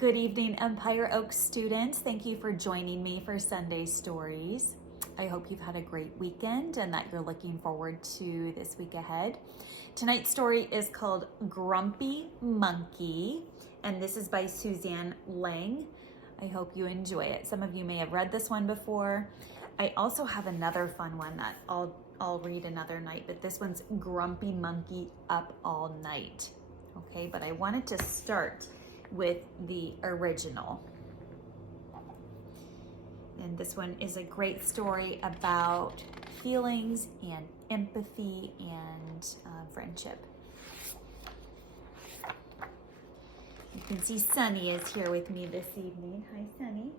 Good evening, Empire Oaks students. Thank you for joining me for Sunday Stories. I hope you've had a great weekend and that you're looking forward to this week ahead. Tonight's story is called Grumpy Monkey, and this is by Suzanne Lang. I hope you enjoy it. Some of you may have read this one before. I also have another fun one that I'll read another night, but this one's Grumpy Monkey Up All Night. Okay, but I wanted to start with the original. And this one is a great story about feelings and empathy and friendship. You can see Sunny is here with me this evening. Hi, Sunny.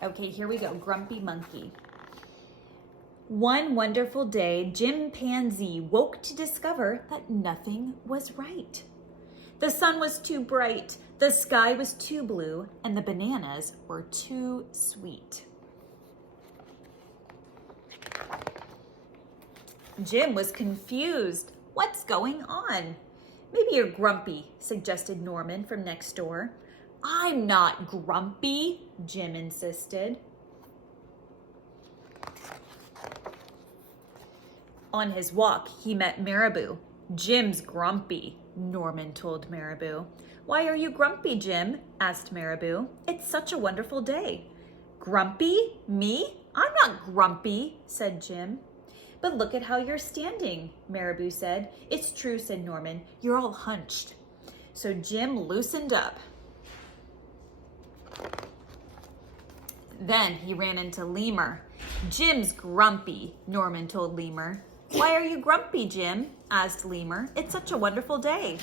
Hi. Okay, here we go. Grumpy Monkey. One wonderful day, Chimpanzee woke to discover that nothing was right. The sun was too bright, the sky was too blue, and the bananas were too sweet. Jim was confused. What's going on? Maybe you're grumpy, suggested Norman from next door. I'm not grumpy, Jim insisted. On his walk, he met Marabou. Jim's grumpy, Norman told Marabou. Why are you grumpy, Jim? Asked Marabou. It's such a wonderful day. Grumpy? Me? I'm not grumpy, said Jim. But look at how you're standing, Marabou said. It's true, said Norman. You're all hunched. So Jim loosened up. Then he ran into Lemur. Jim's grumpy, Norman told Lemur. Why are you grumpy, Jim? Asked Lemur. It's such a wonderful day.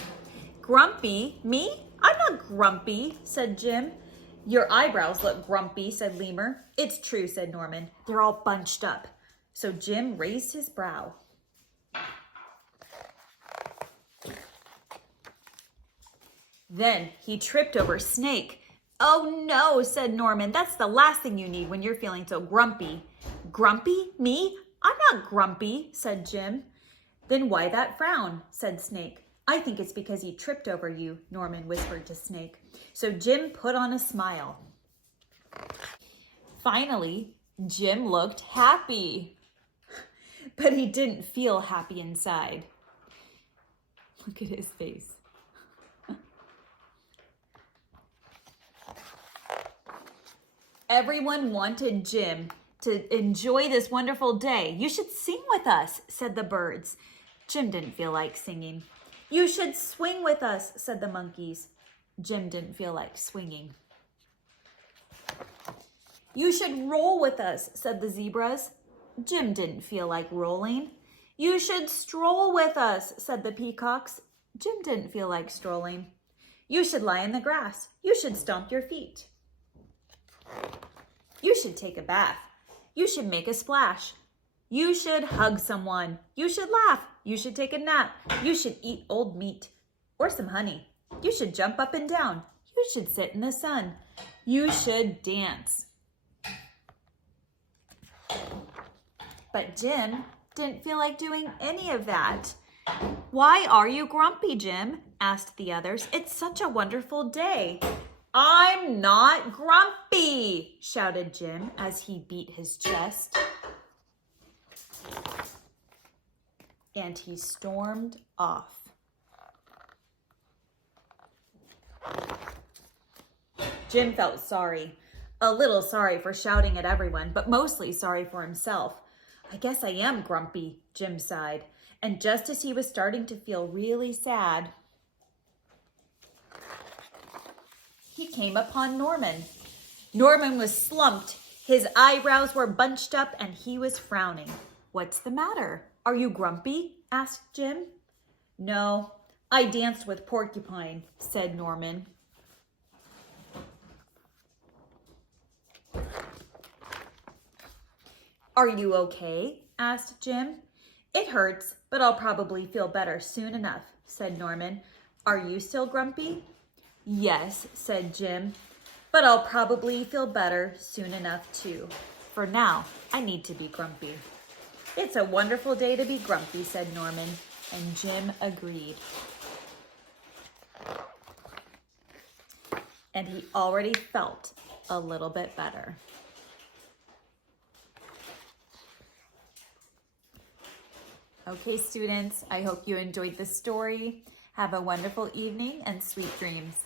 Grumpy? Me? I'm not grumpy, said Jim. Your eyebrows look grumpy, said Lemur. It's true, said Norman. They're all bunched up. So Jim raised his brow. Then he tripped over Snake. Oh no, said Norman. That's the last thing you need when you're feeling so grumpy. Grumpy? Me? I'm not grumpy, said Jim. Then why that frown, said Snake. I think it's because he tripped over you, Norman whispered to Snake. So Jim put on a smile. Finally, Jim looked happy. But he didn't feel happy inside. Look at his face. Everyone wanted Jim to enjoy this wonderful day. You should sing with us, said the birds. Jim didn't feel like singing. You should swing with us, said the monkeys. Jim didn't feel like swinging. You should roll with us, said the zebras. Jim didn't feel like rolling. You should stroll with us, said the peacocks. Jim didn't feel like strolling. You should lie in the grass. You should stomp your feet. You should take a bath. You should make a splash. You should hug someone. You should laugh. You should take a nap. You should eat old meat or some honey. You should jump up and down. You should sit in the sun. You should dance. But Jim didn't feel like doing any of that. Why are you grumpy, Jim? Asked the others. It's such a wonderful day. I'm not grumpy, shouted Jim as he beat his chest. And he stormed off. Jim felt sorry, a little sorry for shouting at everyone, but mostly sorry for himself. I guess I am grumpy, Jim sighed. And just as he was starting to feel really sad, he came upon Norman. Norman was slumped. His eyebrows were bunched up and he was frowning. What's the matter? Are you grumpy? Asked Jim. No, I danced with Porcupine, said Norman. Are you okay? Asked Jim. It hurts, but I'll probably feel better soon enough, said Norman. Are you still grumpy? Yes, said Jim, but I'll probably feel better soon enough too. For now, I need to be grumpy. It's a wonderful day to be grumpy, said Norman. And Jim agreed. And he already felt a little bit better. Okay, students, I hope you enjoyed this story. Have a wonderful evening and sweet dreams.